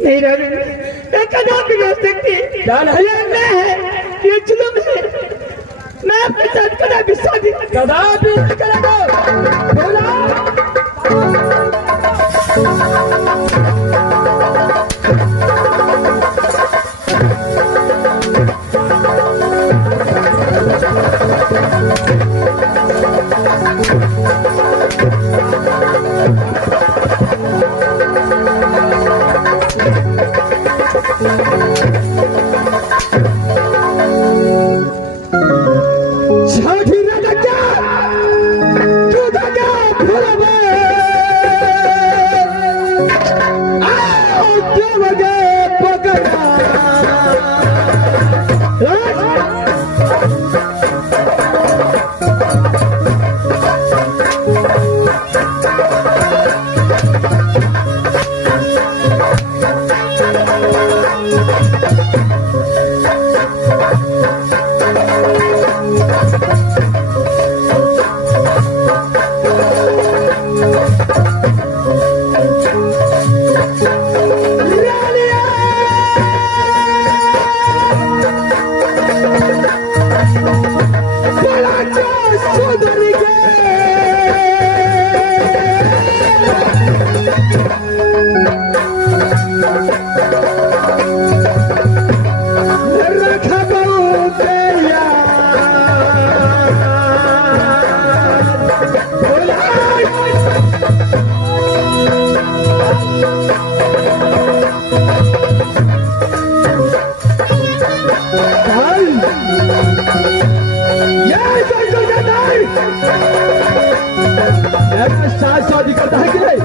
नहीं राजू, मैं कदा बिगड़ सकती क्या नहीं? ये अन्याय है, ये जुल्म है। मैं अपने साथ कदा भी शादी कदापि नहीं करेगा। बोला शादी करता है कि नहीं?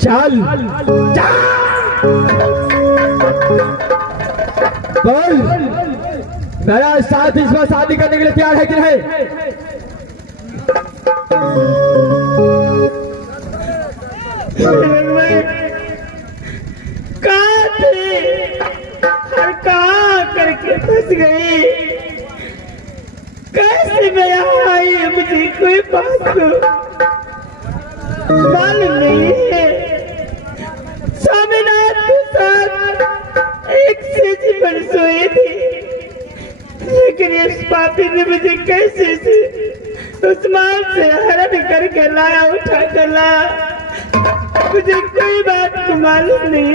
चल बोल, मेरा साथ इसमें शादी करने के लिए तैयार है कि नहीं? कहाँ थे और कहाँ करके फंस गई? कैसे मैं यहाँ आई है, मुझे कोई बात को मालूम नहीं है। स्वामीनाथ के साथ एक से जीवन सोई थी, लेकिन इस पापी ने मुझे कैसे से उस्मान से हरण करके लाया, उठा कर लाया, मुझे कोई बात को मालूम नहीं।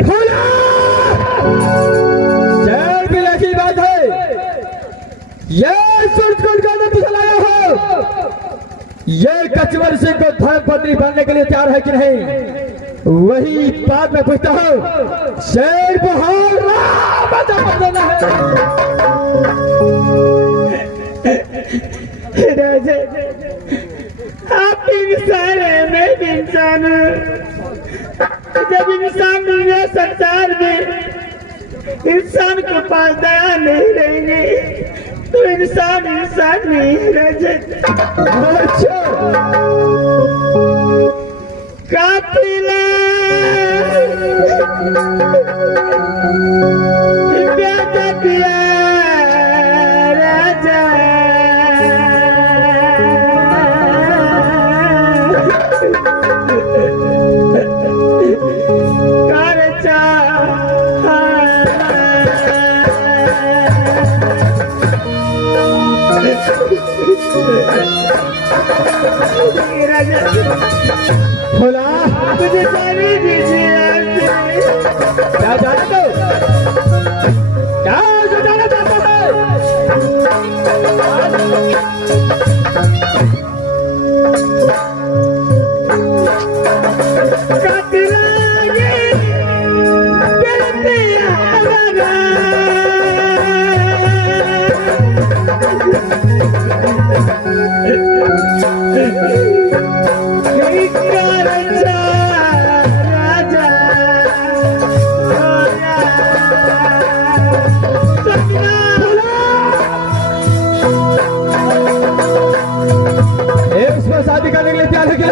ये कचवर सिंह को धर्म पत्नी बनने के लिए तैयार है कि नहीं, वही बात मैं पूछता हूँ। शेर बहार राजा, आप इंसान है, मैं भी इंसान हूँ। जब इंसान दुनिया संसार में इंसान के पास दया नहीं रहेंगे तो इंसान इंसान नहीं रह जाता। अच्छा, काफिला प्याजा पिया राजा, बोला मुझे पानी दीजिए। क्या जाना तो क्या जो जाना चाहता है? शादी करने के लिए तैयार है क्या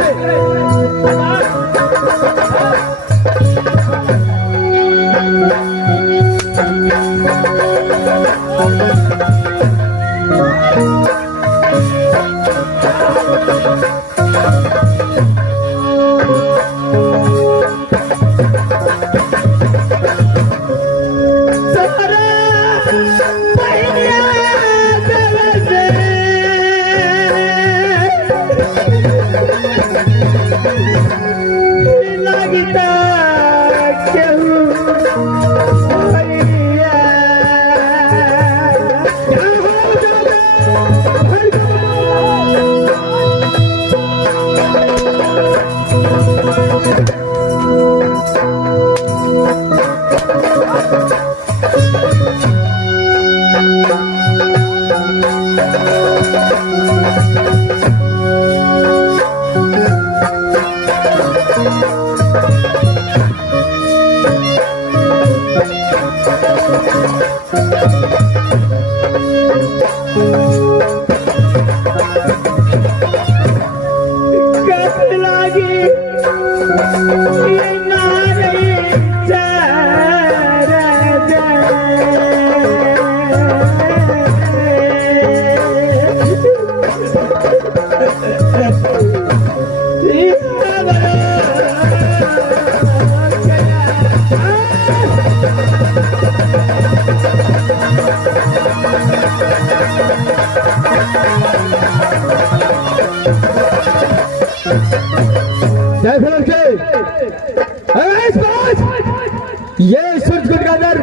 ये सूरजकुंड का अंदर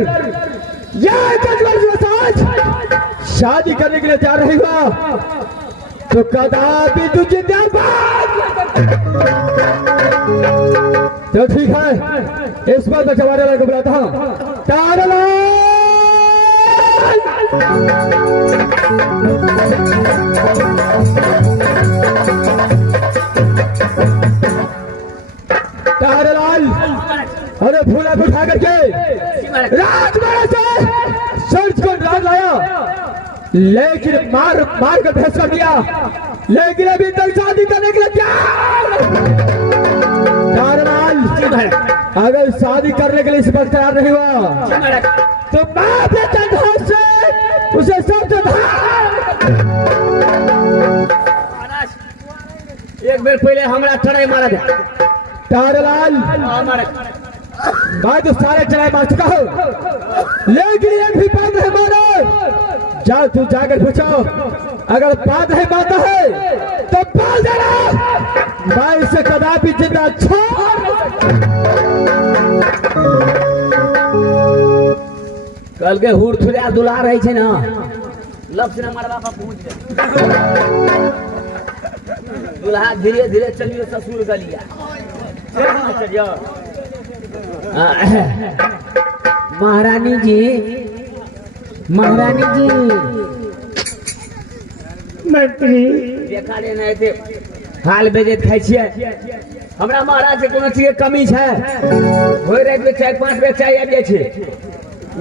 ये शादी करने के लिए तैयार रहेगा तो कदापि तू जिंदाबाद। तो ठीक है, इस बात में जवाहर लाल को बुलाता हूँ। तारालाल, अरे फूला उठा करके राजमहल से सूरजकुंड राज लाया, लेकिन मार मार कर भेज कर दिया, लेकिन अभी तक शादी करने के लिए तैयार। तारालाल, अगर शादी करने के लिए इस वक्त तैयार नहीं हुआ तो बाप से उसे सब एक बेर पहले हमरा चढ़ाई मारा था। तारालाल, मैं तो सारे चढ़ाई मार चुका हूँ, लेकिन एक भी बात नहीं मारा। जाओ तू जाकर पूछो, अगर बात नहीं मानता है तो बोल देना, मैं इसे कदापि जिंदा छोड़। कल के हुर थुरिया दुला रही है ना, लब से हमारा बापा पूछ गए। दूल्हा धीरे धीरे चलियो ससुर गलिया चलियो। महारानी जी, महारानी जी मंत्री देखा रे नहीं थे हाल बेजे खाई छिए। हमरा महाराज के कोनो चीज के कमी छै, होय रात में 4-5 बेर चाय आबि जाय छै,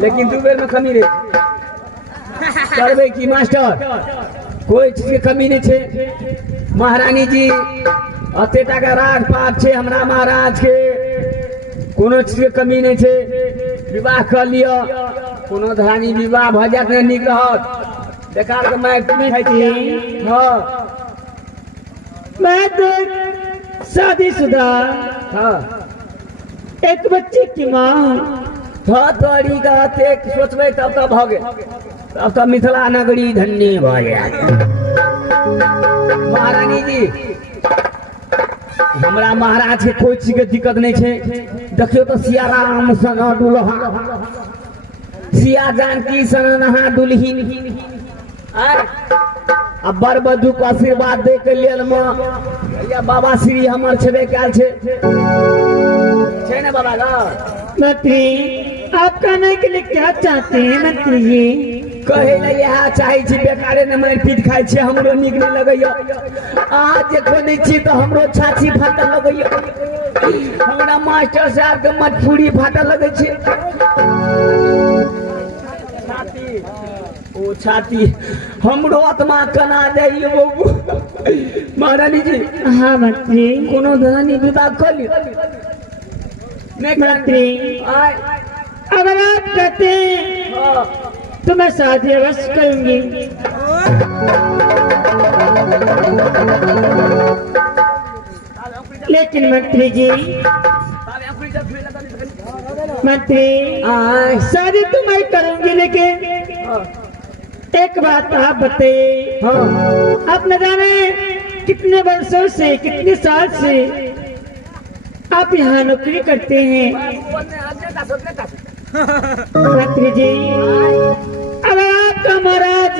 लेकिन 2 बेर में कमी रे करबे की मास्टर, कोई चीज के कमी नहीं छै। महारानी जी अतेटा का राज पाप छै हमरा महाराज के, कोनो चीज के कमी नहीं छै। विवाह कर लियो, कोनो धरानी विवाह भ जात ने नीक रहत। बेकार के माय खाई छी। हां मैं तो शादीशुदा हां एक बच्चे की माँ हूँ। तोरी का ते सोचबे तब तो भ गेल, तब तो मिथिला नगरी धन्य भ जायत। महारानी जी हमरा महाराज के कोई चीज के दिक्कत नहीं छै। देखियो तो सिया राम सन दुल्हा, सिया जानकी सन नहा दुल्हिन। अब बर बधू के आशीर्वाद दे के लेल में या बाबा श्री हमर छेबे काल छै ने बाबा गा। मंत्री आप कहने के लिए क्या चाहते हैं मंत्री जी? कहे ले यह चाहे छी, बेकारे ने मार पीट खाई छी, हमरो नीक नहीं लगैया। अहाँ जे कोने छी तो हमरो छाती फाटल लगैया, हमरा मास्टर साहब के मटफूरी फाटल लगै छै। छाती ओ छाती हमरो आत्मा कना जाइए बाबू। महारानी जी हाँ मंत्री। कोनो धनी विवाह कर लियो नहीं मंत्री आय। अगर आप कहते हैं हाँ, तो मैं शादी अवश्य करूंगी। लेकिन मंत्री जी, मंत्री आय शादी तो मैं करूंगी, लेकिन हाँ, एक बात आप बताइए। हाँ, आप न जाने कितने वर्षों से, कितने साल से आप यहाँ नौकरी करते हैं मंत्री जी। अब आपका महाराज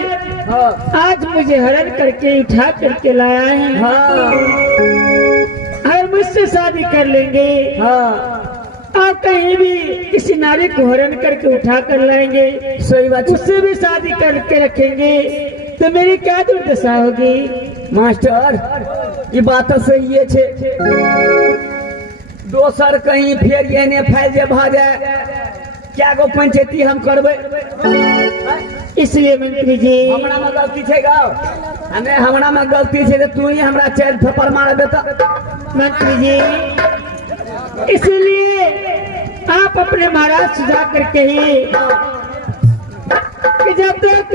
हाँ, आज मुझे हरण करके उठा करके लाया है। हाँ, अगर मुझसे शादी कर लेंगे, हाँ, आप कहीं भी किसी नारी को हरण करके उठा कर लाएंगे, सही बात। उससे भी शादी करके रखेंगे, तो मेरी क्या दुर्दशा होगी? मास्टर ये बात तो सही है। दोसर कहीं फिर एने फैल जे भ जाए, क्या गो पंचायती हम करबे? इसलिए मंत्री जी हमरा में गलती छै गा, हमें हमरा में गलती छै तो तू ही हमरा 4 थप्पड़ मार दे। तो मंत्री जी इसलिए आप अपने महाराज से जा करके ही कि जब तक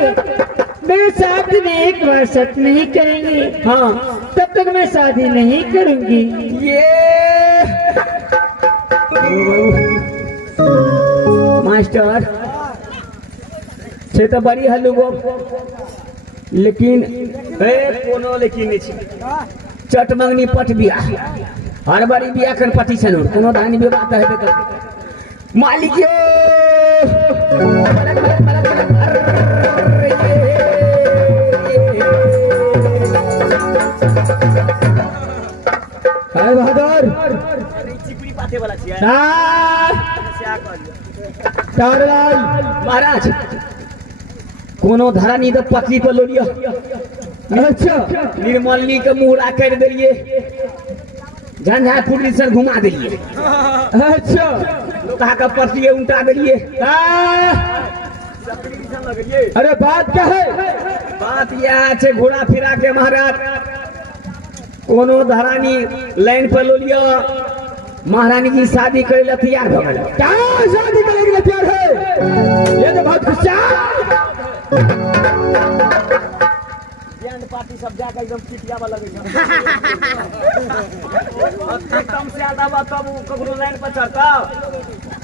मेरे शादी में एक बार शर्त नहीं करेंगे, हाँ, तब तक मैं शादी नहीं करूंगी। ये मास्टर छे तो बड़ी हल्लू गो, लेकिन कोनो लेकिन नहीं छै। चट मंगनी पट बियाह, हर बारी बियाह कर पटी छन, कोनो धानी विवाह तो हेबे कर। मालिक ये अरे बहादुर चिपड़ी पाथे वाला छियै तारलाल महाराज, कोनो धरानी तो पकड़ी पर लोलिया। अच्छा निर्मलनी के मुहरा कर दिलिए, झंझारपुर से घुमा दिलिए, अच्छा लोहा का पट्टी उल्टा दिलिए। अरे बात क्या है? बात यह है घोड़ा फिरा के महाराज कोनो धरानी लाइन पर लो लिया, महारानी की शादी करे ला तैयार हो गए। क्या शादी करने के लिए तैयार है? ये तो बहुत गुस्सा। बैंड पार्टी सब जाकर एकदम चिटियावा लगे छ। कम से ज्यादा बात तब ककरो लाइन पर चढ़ता।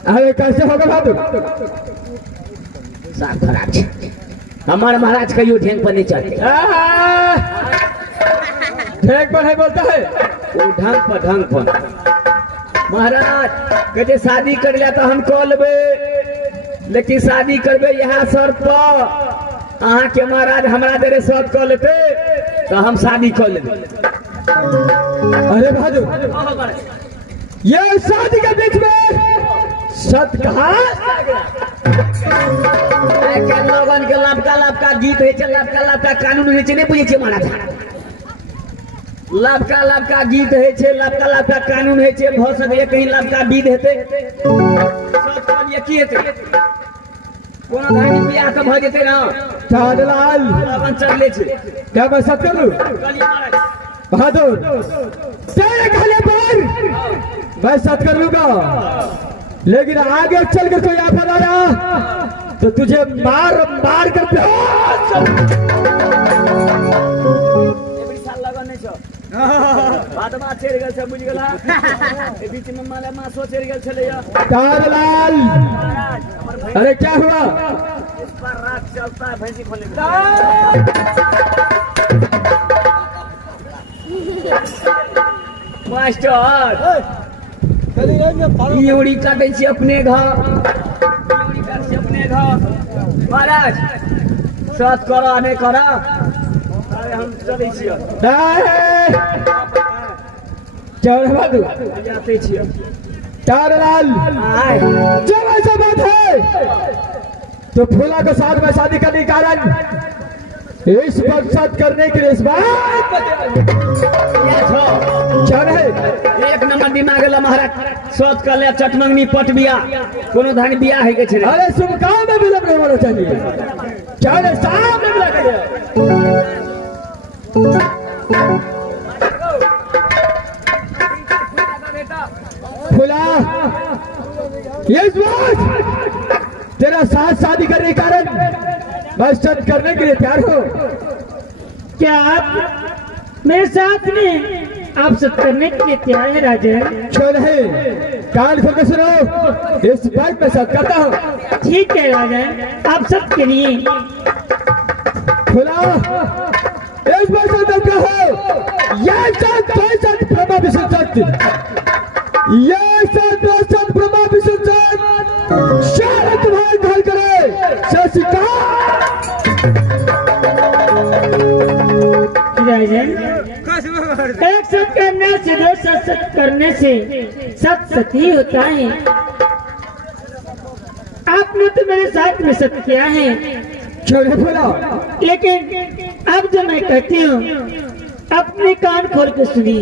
अरे कैसे होगा बहादुर? साफ खराब छै, हमारे महाराज कहियो ढेंग पर नहीं चढ़ते। ढेंग पर है बोलता है, वो ढंग पर महाराज कहते शादी कर लिया तो हम कह लेबे, लेकिन शादी करबे यहाँ शर्त पर, अहाँ के महाराज हमरा देरे शर्त कह लेते तो हम शादी कर लेबे। अरे बहादुर, ये शादी के बीच में सत कहा लोगन के लबका गीत है, लबका कानून है, नहीं बुझे महाराज। लबका गीत है, लबका कानून है, भ सके कहीं लबका विध हेते, सब करिए की हेते, कोनो धानी बियाह के भ जेते ना। चाँदलाल लगन चलले छे, क्या मैं सत करूं? कलिए महाराज। बहादुर, तेरे खाले पर मैं सत कर लूंगा, लेकिन आगे चल कर कोई आफत आया तो तुझे मार मार कर बात चढ़ गल बुझ गला, बीच में माले मासो चढ़ गल छले। चाँदलाल, अरे क्या हुआ? इस पर रात चलता है भैंसी खोले। मास्टर उड़ी काटे छी अपने घर, उड़ी काटे छी अपने घर। महाराज सत करो नहीं करो, अरे हम चले छियै, चल बहादुर, जाते छियै। चाँदलाल, आए जब ऐसा बात है तो फूला के साथ में शादी करने के कारण इस पर सत करने के लिए इस बात चल है। एक नंबर दिमाग ला महाराज, सत कर ले चटमंगनी पट बिया, कोनो धान बिया है के छे। अरे शुभ काम में विलंब नहीं होना चाहिए, चल साफ में मिला कर फूला, ये बात तेरा साथ शादी करने के कारण मैं सत करने के लिए तैयार हूँ। क्या आप मेरे साथ में आप सत करने के लिए तैयार है राजन? क्यों नहीं, कान खोल के सुनो, इस बात में सत करता हूँ। ठीक है राजन, आप सत करिए। खुला इस बात से डरता हो, यह सत दो सत ब्रह्मा विष्णु सत्य, यह सत दो सत ब्रह्मा विष्णु सत्य, शायद तुम्हारे घर करे शशिका। राजन, एक सत करने से दो सत करने से सत सती होता है। आपने तो मेरे साथ में सत किया है, छोड़े बोला, लेकिन अब जो मैं कहती हूँ अपने कान खोल के सुनी।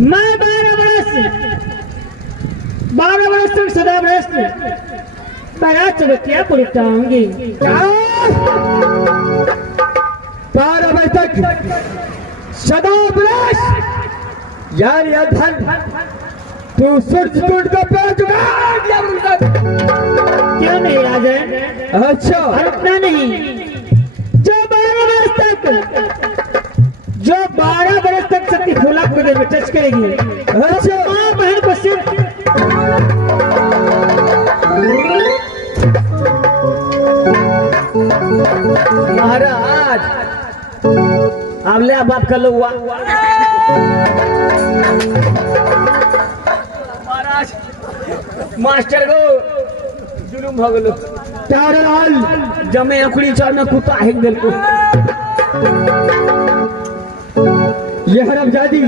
मैं 12 वर्ष तक सदा भ्रष्ट बड़ा चबतिया पुलटाऊंगी। 12 बजे तक सदा भ्रष्ट, यार यह धन तू सूरज टूट का पैर चुका दिया मुझे। क्यों नहीं राजन? अच्छा, और उतना नहीं, जो 12 बरस तक सती फूला को में टच करेगी, अच्छा, माँ बहन को सिर्फ महाराज अब ले बात कर लो। महाराज मास्टर को जुलूम हो गलो, चाँदलाल जमे अखड़ी चर में कुत्ता हेक दिल को। ये हरामजादी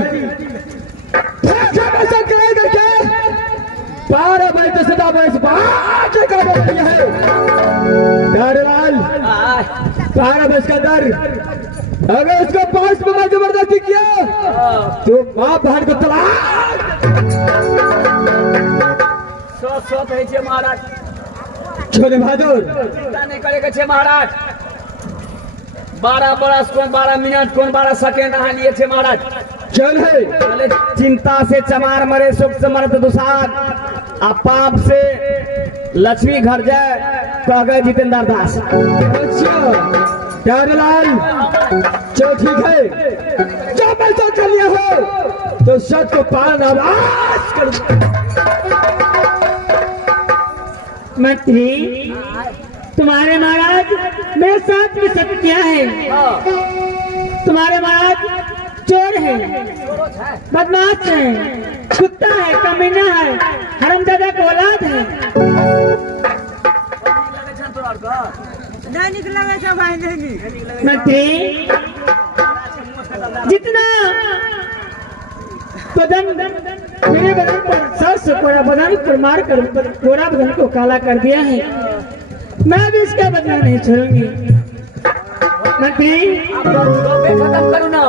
ऐसा करेगा क्या? 12 बजे तो सदा बरस बात कर रही है। चाँदलाल 12 बजे के अंदर अगर उसको 5 में जबरदस्ती किया तो माँ बहन को तलाक। सत है छे महाराज, छोले बहादुर, चिंता नहीं करेगा छे महाराज। 12 बरस कौन 12 मिनट कौन 12 सेकंड अहाँ लिए छे महाराज। चल है, बोले चिंता से चमार मरे, सुख से मरत दुसार, आ पाप से लक्ष्मी घर जाए, कह गए जितेंद्र दास। अच्छा चाँदलाल, चलो ठीक है, जब ऐसा कर लिया हो तो सच को पालन आवाज कर। मंत्री, तुम्हारे महाराज मेरे साथ में सत किया है। तुम्हारे महाराज चोर है, बदमाश है, कुत्ता है, कमीना है, हरामजादा का औलाद है। मंत्री, जितना बदन मेरे बदन पर सास कोरा बदन पर मार कर कोरा बदन को काला कर दिया है, मैं भी इसका बदला नहीं छोड़ूंगी। मंत्री खत्म करो ना।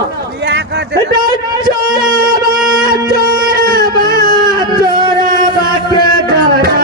चोराबा के जाना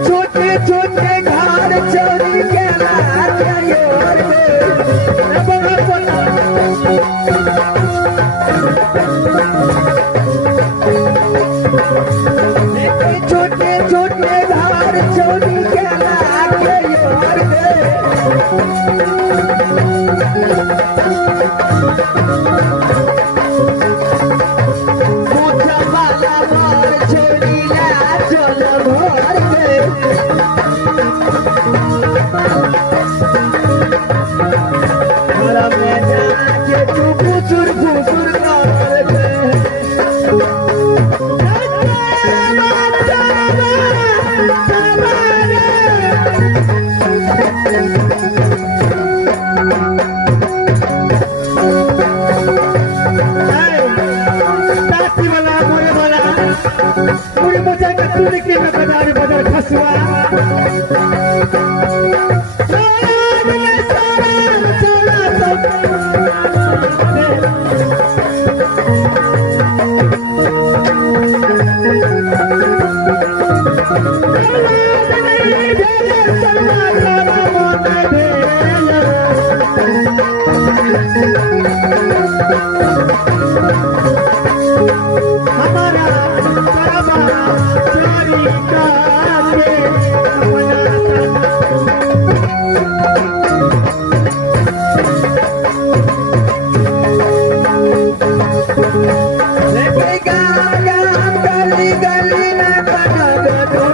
छोटे छोटे घर चोरी के छोटे छोटे घर चोरी के हमारा बाबा चोरी करके गली गली में बना दो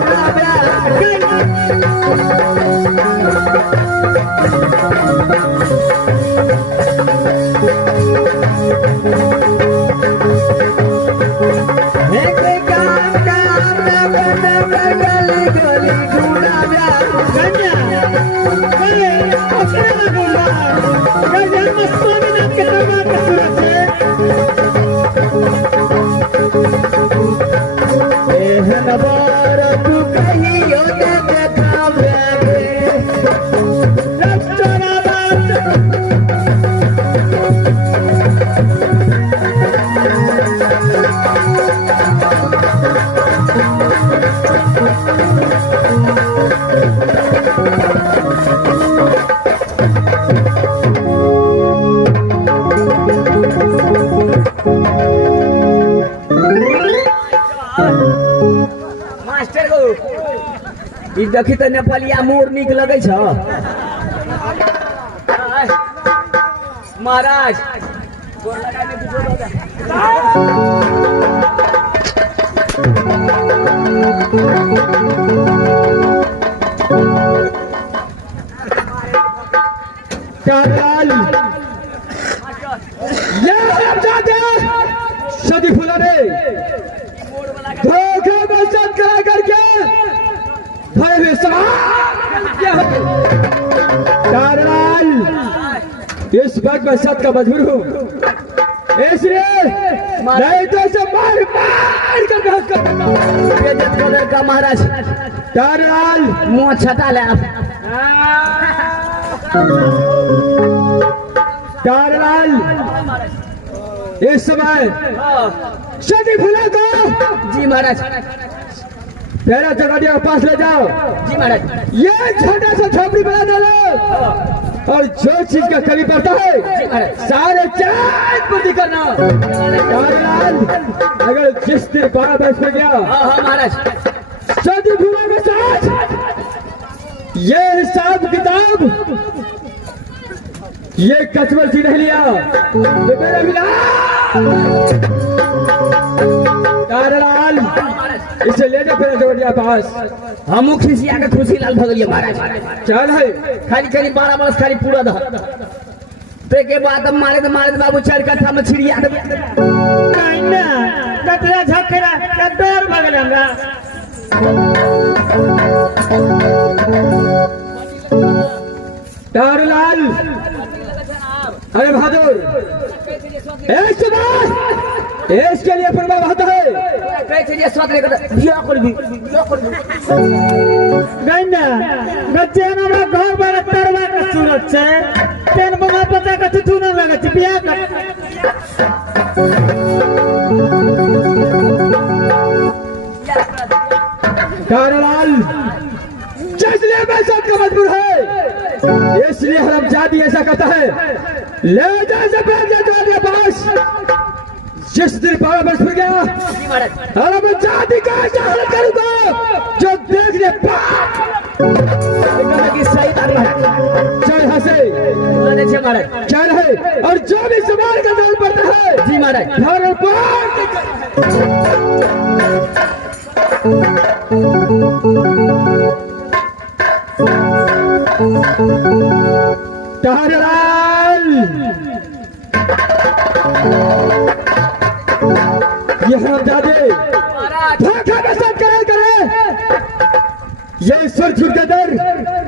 मास्टर को ई देखी तो नेपालिया मोर निक लगे छ महाराज गोर लगाए में कुछो दो काल ये अब जाते सदी फुलाने धोखे में सब करा करके भय में कारलाल इस वक्त मैं सत का मजबूर हूँ इसलिए नहीं तो इसे मार मार कर बेइज्जत कलर का महाराज कारलाल मुंह छटा ले आप कारलाल इस समय सदी फुला को जी महाराज तेरा चौकड़िया के पास ले जाओ जी महाराज ये छोटा सा झोपड़ी बना डालो और जो चीज का कमी पड़ता है सारे चांद पूर्ति करना कारलाल अगर जिस दिन 12 बज पे गया हाँ महाराज सदी फुला के साथ ये हिसाब किताब ये कचवर जी नहीं लिया तो मेरा मिला कारलाल इसे ले जाओ फिर जोड़िया पास हम खिसिया के खुशी लाल भगलिए महाराज चल है खाली खाली 12 बरस खाली पूरा दह ते के बाद मारे तो बाबू चार कथा में छिड़िया दे नहीं ना कतरा झकरा का डर भगल हमरा कारलाल अरे बहादुर इसके लिए प्रभाव होता है कैसे ये स्वाद लेकर बिया कर भी गन्ना बच्चे ना घर बड़ा तरवा का सूरत से तेन ममा पता का तू ना लगा चिपिया का कारलाल जिसलिए मैं सबका मजबूर है इसलिए हरमजादी ऐसा कहता है ले जा से पहले पास जिस दिन 12 बज फिर गया हरमजादी का ऐसा हालत करूंगा जो देखने की सही तारीख है चल हंसे देखिए महाराज चल है और जो भी सवाल का जरूर पड़ता है जी महाराज घर पर कारलाल ये हरमजादे धोखा का सब करे ये ईश्वर छूट दर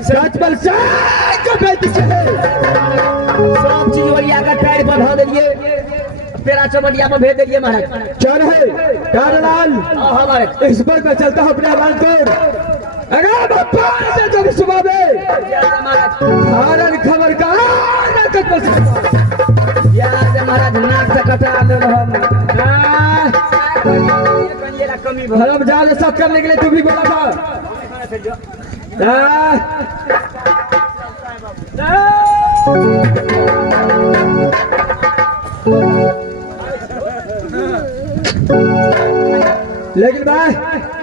राजपाल साहब को बेटी है सब चीज बढ़िया का टायर बढ़ा दिए तेरा चमड़िया में भेज दिए महाराज चल है कारलाल हमारे इस पर मैं चलता हूँ अपने आवाज को अगर बाबा से जो भी सुबह में हारन खबर का यार महाराज नाक से कटा दे हम कमी हम जाल सब करने के लिए तू भी बोला था लेकिन भाई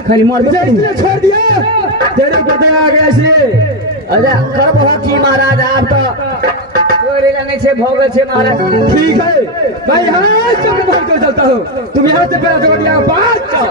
खाली मर मुझे इसलिए छोड़ दिया, तेरे ऊपर दया आ गया इसलिए। अरे कर बहुत की महाराज, आप तो कोरेगा नहीं छे, भोगे छे महाराज। ठीक है मैं यहाँ से भाग कर चलता हूँ, तुम यहाँ से पहले छोड़ दिया बात चल।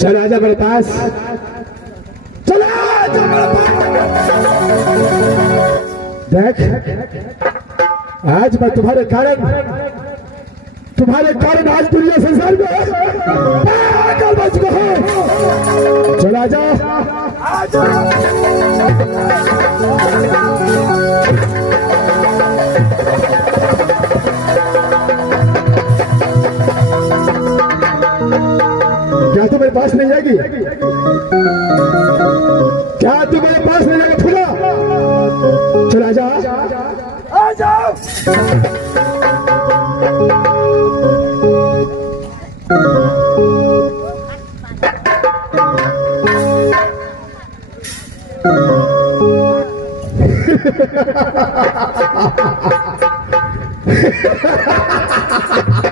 चल आजा मेरे पास, चल आजा मेरे पास। देख आज मैं तुम्हारे कारण आज दुनिया संसार में पागल बच गया हूं। चल आजा, आजा। क्या तू मेरे पास नहीं जाएगी? क्या तू मेरे पास नहीं जाएगी? फूला चल आजा, आजा। Ha ha ha ha ha!